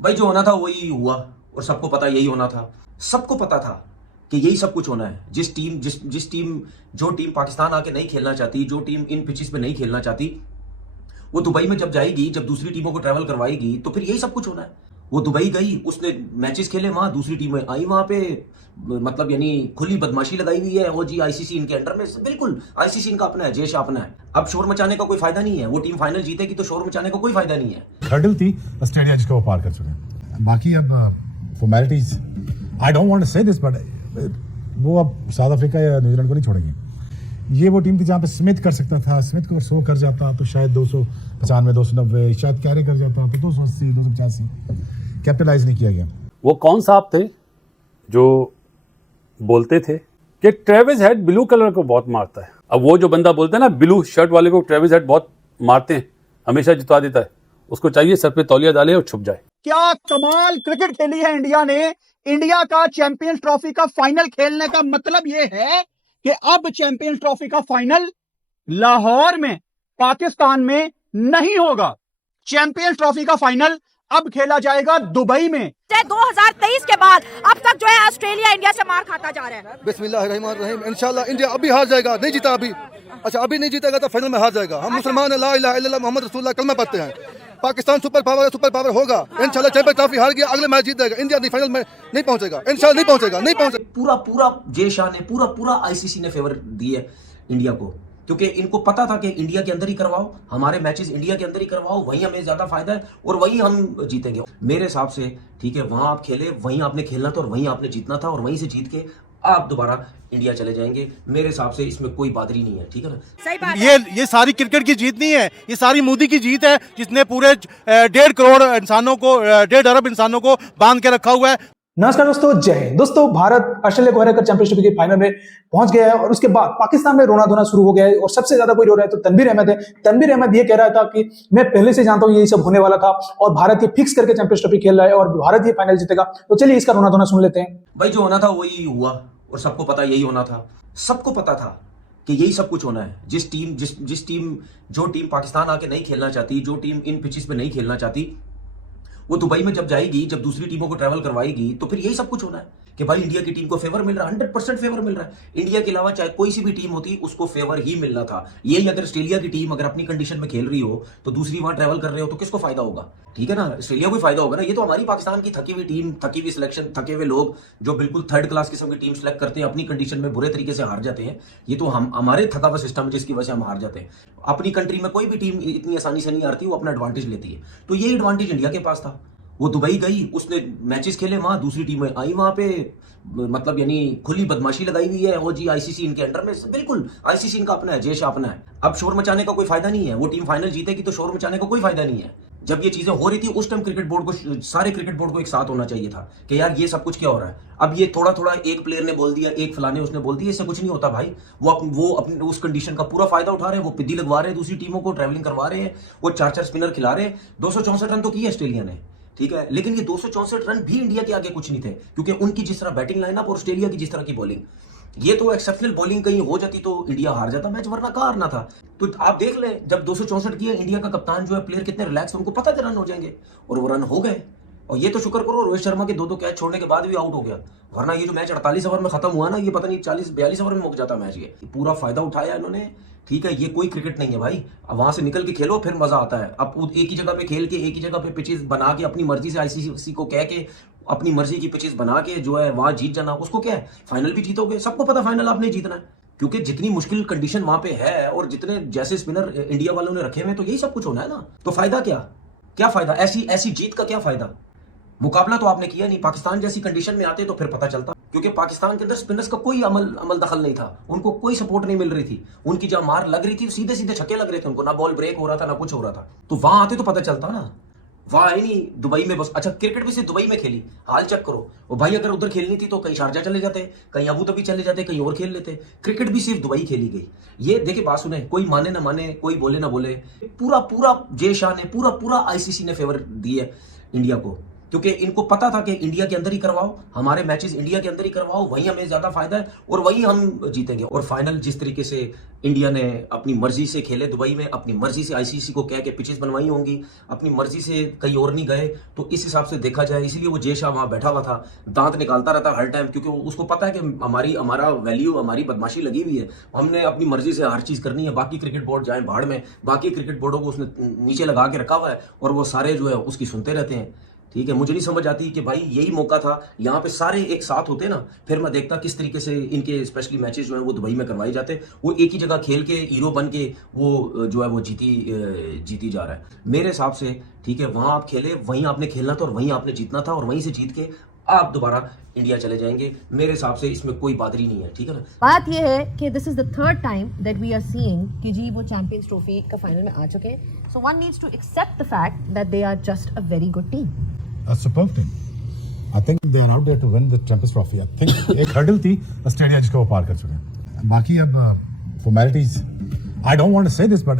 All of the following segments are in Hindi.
भाई जो होना था वही हुआ और सबको पता यही होना था। सबको पता था कि यही सब कुछ होना है। जिस टीम जो टीम पाकिस्तान आके नहीं खेलना चाहती, जो टीम इन पिचेस पे नहीं खेलना चाहती, वो दुबई में जब जाएगी, जब दूसरी टीमों को ट्रैवल करवाएगी, तो फिर यही सब कुछ होना है। वो दुबई गई, उसने मैचेस खेले वहां, दूसरी टीमें आई वहां पे, मतलब यानी खुली बदमाशी लगाई हुई है। वो जी आईसीसी इनके अंडर में, बिल्कुल आईसीसी इनका अपना है, जैश अपना है। अब शोर मचाने का कोई फायदा नहीं है। वो टीम फाइनल जीतेगी तो शोर मचाने का कोई फायदा नहीं है। हर्डल थी ऑस्ट्रेलिया जिसको वो पार कर चुके हैं। बाकी अब formalities, I don't want to say this, but वो अब साउथ अफ्रीका या न्यूजीलैंड को नहीं छोड़ेंगे। ये वो टीम थी जहाँ पे स्मिथ कर सकता था। स्मिथ को अगर 100 कर जाता तो शायद 295, 290, शायद कैरे कर जाता तो 280, 285। कैपिटलाइज नहीं किया गया। वो कौन साहब थे जो बोलते थे कि ट्रेविस हेड ब्लू कलर को बहुत मारता है। अब वो जो बंदा बोलता है ना, ब्लू शर्ट वाले को ट्रेविस हेड बहुत मारते हैं, हमेशा जितवा देता है, उसको चाहिए सर पे तौलिया डाले और छुप जाए। क्या कमाल क्रिकेट खेली है इंडिया ने। इंडिया का चैंपियंस ट्रॉफी का फाइनल खेलने का मतलब यह है कि अब चैंपियंस ट्रॉफी का फाइनल लाहौर में, पाकिस्तान में नहीं होगा। चैंपियंस ट्रॉफी का फाइनल अब खेला जाएगा दुबई में। 2023 के बाद अब तक जो है ऑस्ट्रेलिया इंडिया से मार खाता जा रहा है। बिस्मिल्लाहिर्रहमानिर्रहीम। इंशाल्लाह इंडिया अभी हार जाएगा। नहीं जीता अभी, अच्छा अभी नहीं जीतेगा तो फाइनल में हार जाएगा। हम मुसलमान हैं, ला इलाहा इल्लल्लाह मोहम्मद रसूलुल्लाह कलमा पढ़ते हैं। पाकिस्तान सुपर पावर होगा इंशाल्लाह। चैंपियंस ट्रॉफी हार गया, अगले मैच जीत जाएगा। इंडिया नहीं, फाइनल में नहीं पहुंचेगा इंशाल्लाह, नहीं पहुंचेगा। पूरा जय शाह ने, पूरा आईसीसी ने फेवर दी है इंडिया को, क्योंकि इनको पता था कि इंडिया के अंदर ही करवाओ, हमारे मैचेस इंडिया के अंदर ही करवाओ, वहीं हमें ज्यादा फायदा है और वहीं हम जीतेंगे। मेरे हिसाब से ठीक है, वहां आप खेले, वहीं आपने खेलना था और वहीं आपने जीतना था, और वहीं से जीत के आप दोबारा इंडिया चले जाएंगे। मेरे हिसाब से इसमें कोई बादरी नहीं है, ठीक है ना। सही बात है। ये सारी क्रिकेट की जीत नहीं है, ये सारी मोदी की जीत है, जिसने पूरे 1.5 करोड़ इंसानों को, 1.5 अरब इंसानों को बांध के रखा हुआ है। नमस्कार दोस्तों, जय हिंद। दोस्तों, भारत ऑस्ट्रेलिया को हराकर चैंपियंस ट्रॉफी के फाइनल में पहुंच गया है और उसके बाद पाकिस्तान में रोना धोना शुरू हो गया है। और सबसे ज्यादा कोई रो रहा है तो तनवीर अहमद है। तनवीर अहमद ये कह रहा था कि मैं पहले से जानता हूं यही सब होने वाला था और भारत ये फिक्स करके चैंपियंस ट्रॉफी खेल रहा है और भारत ये फाइनल जीतेगा। तो चलिए इसका रोना धोना सुन लेते हैं। भाई जो होना था वही हुआ और सबको पता यही होना था। सबको पता था कि यही सब कुछ होना है। जिस टीम जो टीम पाकिस्तान आके नहीं खेलना चाहती, जो टीम इन पिचेस पे नहीं खेलना चाहती, वो दुबई में जब जाएगी, जब दूसरी टीमों को ट्रैवल करवाएगी, तो फिर यही सब कुछ होना है कि भाई इंडिया की टीम को फेवर मिल रहा है, 100% फेवर मिल रहा है। इंडिया के अलावा चाहे कोई सी भी टीम होती, उसको फेवर ही मिलना था। यही अगर ऑस्ट्रेलिया की टीम अगर अपनी कंडीशन में खेल रही हो तो दूसरी वहां ट्रैवल कर रहे हो तो किसको फायदा होगा? ठीक है ना, ऑस्ट्रेलिया को फायदा होगा ना। ये तो हमारी पाकिस्तान की थकी हुई टीम, थकी हुई सिलेक्शन, थके हुए लोग जो बिल्कुल थर्ड क्लास किस्म की टीम सेलेक्ट करते हैं, अपनी कंडीशन में बुरे तरीके से हार जाते हैं। ये तो हमारे थका हुआ सिस्टम जिसकी वजह से हम हार जाते हैं। अपनी कंट्री में कोई भी टीम इतनी आसानी से नहीं हारती, वो अपना एडवांटेज लेती है। तो यही एडवांटेज इंडिया के पास था। वो दुबई गई, उसने मैचेस खेले वहां, दूसरी टीमें आई वहां पे, मतलब यानी खुली बदमाशी लगाई हुई है। वो जी आईसीसी इनके अंडर में, बिल्कुल आईसीसी इनका अपना है, जैश अपना है। अब शोर मचाने का कोई फायदा नहीं है। वो टीम फाइनल जीतेगी तो शोर मचाने का कोई फायदा नहीं है। जब ये चीजें हो रही थी उस टाइम क्रिकेट बोर्ड को, सारे क्रिकेट बोर्ड को एक साथ होना चाहिए था कि यार ये सब कुछ क्या हो रहा है। अब ये थोड़ा थोड़ा एक प्लेयर ने बोल दिया, एक फलाने उसने बोल दिया, इससे कुछ नहीं होता भाई। वो अपने उस कंडीशन का पूरा फायदा उठा रहे हैं। वो पिद्दी लगवा रहे हैं दूसरी टीमों को, ट्रैवलिंग करवा रहे हैं, वो 4-4 स्पिनर खिला रहे हैं। 264 रन तो किए ऑस्ट्रेलिया ने, ठीक है, लेकिन ये 264 रन भी इंडिया के आगे कुछ नहीं थे, क्योंकि उनकी जिस तरह बैटिंग लाइनअप और ऑस्ट्रेलिया की जिस तरह की बॉलिंग, ये तो एक्सेप्शनल बॉलिंग कहीं हो जाती तो इंडिया हार जाता मैच, वरना कहाँ हारना था। तो आप देख ले, जब 264 किए, इंडिया का कप्तान जो है, प्लेयर कितने रिलैक्स, उनको पता था रन हो जाएंगे और वो रन हो गए। और ये तो शुक्र करो रोहित शर्मा के 2-2 कैच छोड़ने के बाद भी आउट हो गया, वरना ये जो मैच 48 ओवर में खत्म हुआ ना, ये पता नहीं 40-42 ओवर में मुक जाता मैच। ये पूरा फायदा उठाया इन्होंने, ठीक है। ये कोई क्रिकेट नहीं है भाई, अब वहां से निकल के खेलो फिर मजा आता है। अब एक ही जगह पे खेल के, एक ही जगह पे पिचेस बना के, अपनी मर्जी से आईसीसी को कह के अपनी मर्जी की पिचेस बना के जो है वहां जीत जाना, उसको क्या है, फाइनल भी जीतोगे। सबको पता फाइनल आपने जीतना है, क्योंकि जितनी मुश्किल कंडीशन वहां पे है और जितने जैसे स्पिनर इंडिया वालों ने रखे हुए, तो यही सब कुछ होना है ना। तो फायदा क्या फायदा, ऐसी जीत का क्या फायदा? मुकाबला तो आपने किया नहीं। पाकिस्तान जैसी कंडीशन में आते तो फिर पता चलता, क्योंकि पाकिस्तान के अंदर स्पिनर्स का कोई अमल दखल नहीं था, उनको कोई सपोर्ट नहीं मिल रही थी। उनकी जब मार लग रही थी तो सीधे सीधे छक्के लग रहे थे उनको, ना बॉल ब्रेक हो रहा था ना कुछ हो रहा था। तो वहां आते तो पता चलता ना, वहां है नहीं दुबई में बस। अच्छा, क्रिकेट भी सिर्फ दुबई में खेली, हाल चेक करो। और भाई अगर उधर खेलनी थी तो कहीं शारजा चले जाते, कहीं अबू धाबी चले जाते, कहीं और खेल लेते। क्रिकेट भी सिर्फ दुबई खेली गई। ये देखिए, बात सुने, कोई माने ना माने, कोई बोले ना बोले, पूरा जय शाह ने, पूरा आईसीसी ने फेवर दी है इंडिया को। क्योंकि इनको पता था कि इंडिया के अंदर ही करवाओ, हमारे मैचेस इंडिया के अंदर ही करवाओ, वहीं हमें ज्यादा फायदा है और वहीं हम जीतेंगे। और फाइनल जिस तरीके से इंडिया ने अपनी मर्जी से खेले दुबई में, अपनी मर्जी से आईसीसी को कह के पिचेस बनवाई होंगी, अपनी मर्जी से कहीं और नहीं गए, तो इस हिसाब से देखा जाए इसलिए वो जय शाह वहां बैठा हुआ था, दांत निकालता रहता हर टाइम, क्योंकि उसको पता है कि हमारा वैल्यू, हमारी बदमाशी लगी हुई है, हमने अपनी मर्जी से हर चीज करनी है। बाकी क्रिकेट बोर्ड जाए भाड़ में, बाकी क्रिकेट बोर्डों को उसने नीचे लगा के रखा हुआ है और वो सारे जो है उसकी सुनते रहते हैं। ठीक है, मुझे नहीं समझ आती कि भाई यही मौका था, यहाँ पे सारे एक साथ होते ना, फिर मैं देखता किस तरीके से इनके स्पेशली मैचेस जो है वो दुबई में करवाए जाते। वो एक ही जगह खेल के हीरो बन के वो जो है वो जीती जा रहा है मेरे हिसाब से। ठीक है, वहां आप खेले, वहीं आपने खेलना था और वहीं आपने जीतना था और वहीं से जीत के आप दोबारा इंडिया चले जाएंगे। मेरे हिसाब से इसमें कोई बादरी नहीं है। ठीक है ना, बात ये है कि this is the third time that we are seeing कि जी वो चैंपियंस ट्रॉफी का फाइनल में आ चुके हैं। So one needs to accept the fact that they are just a very good team. A superb team. I think they are out there to win the Champions Trophy. I think एक हर्डल थी ऑस्ट्रेलिया जिसको वो पार कर चुके हैं। बाकी अब formalities, I don't want to say this but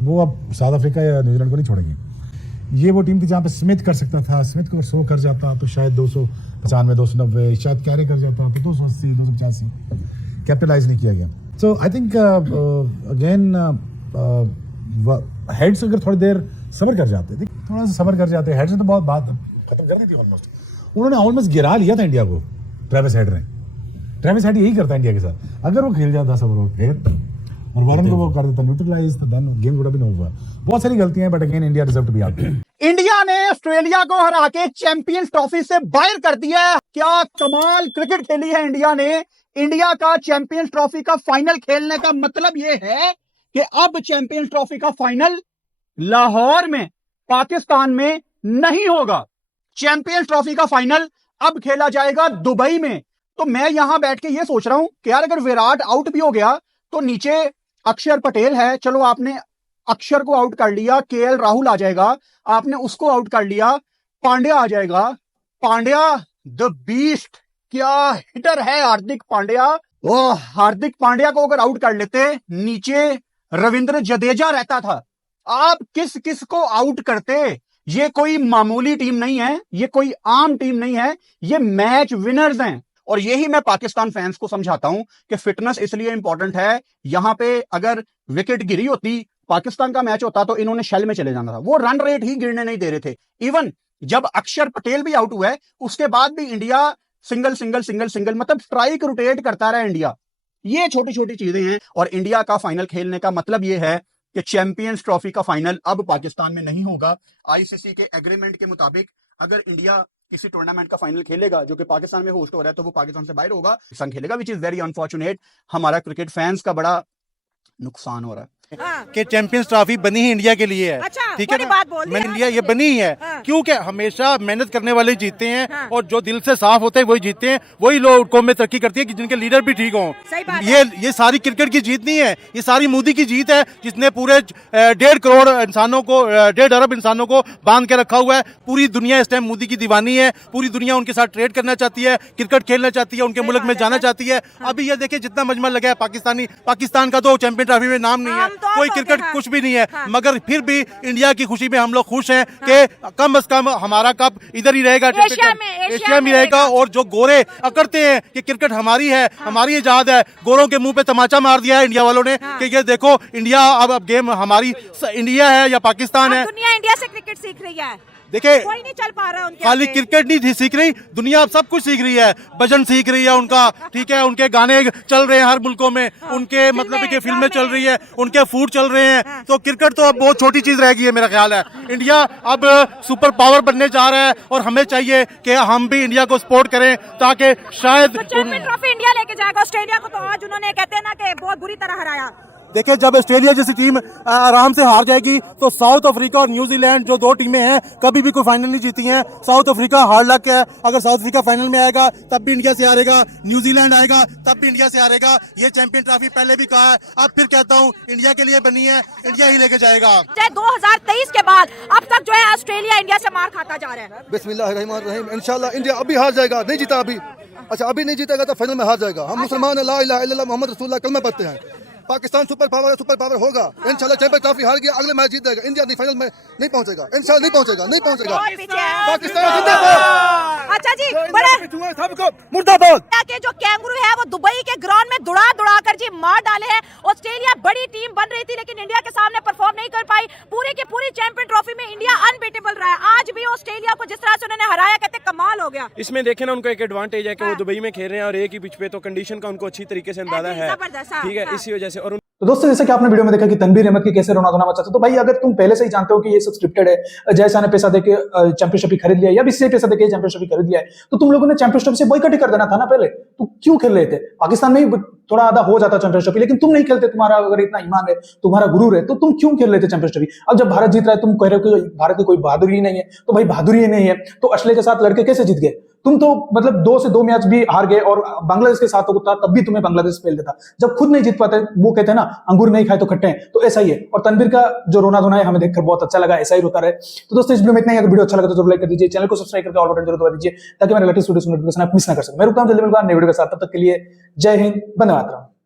वो अब साउथ अफ्रीका या न्यूजीलैंड को नहीं छोड़ेंगे। ये वो टीम थी जहाँ पे स्मिथ कर सकता था, स्मिथ को अगर 100 कर जाता तो शायद 295, 290, शायद कैरे कर जाता तो 280, 285, कैपिटलाइज नहीं किया गया। सो आई थिंक अगेन हेड्स अगर थोड़ी देर सबर कर जाते, थोड़ा सा सबर कर जाते, हेड्स ने तो बहुत बात खत्म कर दी थी ऑलमोस्ट। उन्होंने ऑलमोस्ट गिरा लिया था इंडिया को, ट्रेविस हेड ने। ट्रेविस हेड यही करता है इंडिया के साथ, अगर वो खेल जाता 10 ओवर फिर और वार्न को वो कर देता न्यूट्रलाइज, तो then game would have been over. बहुत सारी गलतियां, but again India deserve to be out. India ने ऑस्ट्रेलिया को हरा के चैंपियंस ट्रॉफी से बाहर कर दिया है। क्या कमाल क्रिकेट खेली है इंडिया ने। इंडिया का चैंपियंस ट्रॉफी का फाइनल खेलने का मतलब यह है कि अब चैंपियंस ट्रॉफी का फाइनल लाहौर में, पाकिस्तान में नहीं होगा। चैंपियंस ट्रॉफी का फाइनल अब खेला जाएगा दुबई में। तो मैं यहां बैठ के ये सोच रहा हूं कि यार अगर विराट आउट भी हो गया तो नीचे अक्षर पटेल है, चलो आपने अक्षर को आउट कर लिया, केएल राहुल आ जाएगा, आपने उसको आउट कर लिया, पांड्या आ जाएगा। पांड्या द बीस्ट, क्या हिटर है हार्दिक पांड्या। ओ हार्दिक पांड्या को अगर आउट कर लेते, नीचे रविंद्र जडेजा रहता था, आप किस किस को आउट करते। ये कोई मामूली टीम नहीं है, ये कोई आम टीम नहीं है, ये मैच विनर्स हैं। और यही मैं पाकिस्तान फैंस को समझाता हूं कि फिटनेस इसलिए इंपॉर्टेंट है। यहां पे अगर विकेट गिरी होती, पाकिस्तान का मैच होता, तो इन्होंने शेल में चले जाना था। वो रन रेट ही गिरने नहीं दे रहे थे। इवन जब अक्षर पटेल भी आउट हुआ है, उसके बाद भी India single single single single, मतलब स्ट्राइक रोटेट करता रहा इंडिया। ये छोटी छोटी चीजें हैं। और इंडिया का फाइनल खेलने का मतलब ये है कि चैंपियंस ट्रॉफी का फाइनल अब पाकिस्तान में नहीं होगा। आईसीसी के एग्रीमेंट के मुताबिक अगर इंडिया किसी टूर्नामेंट का फाइनल खेलेगा जो कि पाकिस्तान में होस्ट हो रहा है, तो वो पाकिस्तान से बाहर होगा, पाकिस्तान खेलेगा, विच इज वेरी अनफॉर्चुनेट। हमारा क्रिकेट फैंस का बड़ा नुकसान हो रहा है। कि चैंपियंस ट्रॉफी बनी ही इंडिया के लिए है। अच्छा, ठीक है बड़ी ना? बात बोल दी मैंने हाँ, इंडिया ये बनी ही है क्योंकि हमेशा मेहनत करने वाले जीतते हैं हाँ। और जो दिल से साफ होते हैं वही जीतते हैं। वही लोग कौम में तरक्की करती है कि जिनके लीडर भी ठीक हों। सही बात ये सारी क्रिकेट की जीत नहीं है, ये सारी मोदी की जीत है, जिसने पूरे 1.5 करोड़ इंसानों को, 1.5 अरब इंसानों को बांध के रखा हुआ है। पूरी दुनिया इस टाइम मोदी की दीवानी है। पूरी दुनिया उनके साथ ट्रेड करना चाहती है, क्रिकेट खेलना चाहती है, उनके मुल्क में जाना चाहती है। अभी ये देखिए जितना मजमा लगा है पाकिस्तान का तो चैंपियन ट्रॉफी में नाम नहीं है, कोई क्रिकेट कुछ भी नहीं है। मगर फिर भी इंडिया की खुशी में हम लोग खुश हैं कि कम से कम हमारा कप इधर ही रहेगा, एशिया में रहेगा। और जो गोरे अकड़ते हैं कि क्रिकेट हमारी है, हमारी इजाद है, गोरों के मुंह पे तमाचा मार दिया है इंडिया वालों ने कि ये देखो इंडिया, अब गेम हमारी, इंडिया है या पाकिस्तान है। दुनिया इंडिया से क्रिकेट सीख रही है। देखिए कोई नहीं चल पा रहा उनके खाली आगे। क्रिकेट नहीं सीख रही दुनिया, अब सब कुछ सीख रही है। भजन सीख रही है उनका, ठीक है, उनके गाने चल रहे हैं हर मुल्कों में, उनके मतलब कि फिल्में चल रही है, उनके फूड चल रहे हैं। तो क्रिकेट तो अब बहुत छोटी चीज रह गई है मेरा ख्याल है। इंडिया अब सुपर पावर बनने जा रहा है और हमें चाहिए कि हम भी इंडिया को सपोर्ट करें ताकि शायद तो चैंपियन ट्रॉफी इंडिया लेके जाएगा। ऑस्ट्रेलिया को तो आज उन्होंने कहते हैं ना कि बहुत बुरी तरह हराया। देखिए जब ऑस्ट्रेलिया जैसी टीम आराम से हार जाएगी तो साउथ अफ्रीका और न्यूजीलैंड जो दो टीमें हैं कभी भी कोई फाइनल नहीं जीती हैं। साउथ अफ्रीका हार्ड लक है, अगर साउथ अफ्रीका फाइनल में आएगा तब भी इंडिया से हारेगा, न्यूजीलैंड आएगा तब भी इंडिया से हारेगा। ये चैंपियन ट्रॉफी पहले भी कहा है, अब फिर कहता हूँ इंडिया के लिए बनी है, इंडिया ही लेके जाएगा। 2023 के बाद अब तक जो है ऑस्ट्रेलिया इंडिया से मार खाता जा रहा है। बिस्मिल्लाहिर्रहमानिर्रहीम। इंशाल्लाह इंडिया अभी हार जाएगा, नहीं जीता अभी। अच्छा अभी नहीं जीतेगा तो फाइनल में हार जाएगा। हम मुसलमान हैं, ला इलाहा इल्लल्लाह मुहम्मद रसूलुल्लाह कलमा पढ़ते हैं। पाकिस्तान सुपर पावर होगा इंशाल्लाह। चैंपियंस ट्रॉफी हार गया, अगले मैच जीत जाएगा, इंडिया फाइनल में नहीं पहुंचेगा इंशाल्लाह, नहीं पहुंचेगा। पाकिस्तान जिंदाबाद। अच्छा जी, बड़े सबको मुर्दाबाद। के जो कैंगरू है वो दुबई के ग्राउंड में दुड़ा कर जी मार डाले हैं। ऑस्ट्रेलिया बड़ी टीम बन रही थी लेकिन इंडिया के सामने परफॉर्म नहीं कर पाई। पूरी की पूरी चैंपियन ट्रॉफी में इंडिया अनबीटेबल रहा है। आज भी ऑस्ट्रेलिया को जिस तरह से उन्होंने हराया, कहते कमाल हो गया। इसमें देखे ना, उनको एक एडवांटेज है कि वो दुबई में खेल रहे हैं और एक ही पिच पे, तो कंडीशन का उनको अच्छी तरीके से अंदाजा है, ठीक है, इसी वजह से। और तो दोस्तों जैसे कि आपने वीडियो में देखा कि तनवीर अहमद की कैसे रोना धोना मचा था, तो भाई अगर तुम पहले से ही जानते हो कि ये सब स्क्रिप्टेड है, जैसा ने पैसा देके चैंपियनशिप ही खरीद लिया या भी से पैसा देके चैंपियनशिप ही खरीद लिया है, तो तुम लोगों ने चैंपियनशिप से बॉयकॉट ही कर देना था ना पहले। तो क्यों खेल रहे थे? पाकिस्तान में ही थोड़ा आधा हो जाता चैंपियनशिप, लेकिन तुम नहीं खेलते। तुम्हारा अगर इतना ईमान है, तुम्हारा गुरूर है, तो तुम क्यों खेल रहे थे चैंपियनशिप? अब जब भारत जीत रहा है, तुम कह रहे हो कि भारत की कोई बहादुरी नहीं है, तो भाई बहादुरी नहीं है तो ऑस्ट्रेलिया के साथ लड़के कैसे जीत गए? तुम तो मतलब 2 से 2 मैच भी हार गए, और बांग्लादेश के साथ होता तब भी तुम्हें बांग्लादेश फेल देता। जब खुद नहीं जीत पाते, वो कहते हैं ना अंगूर नहीं खाए तो खट्टे हैं, तो ऐसा ही है। और तनवीर का जो रोना धोना है हमें देखकर बहुत अच्छा लगा, ऐसा ही रोता रहे। तो दोस्तों इस वीडियो में इतना ही। अगर वीडियो अच्छा लगा तो जरूर लाइक कर दीजिए, चैनल को सब्सक्राइब करके ऑल बटन जरूर दबा दीजिए ताकि मेरे लेटेस्ट वीडियो की नोटिफिकेशन आप मिस ना कर सके। मैं रुकता हूं जल्दी मिलूंगा नए वीडियो के साथ, तब तक के लिए जय हिंद, वंदे मातरम।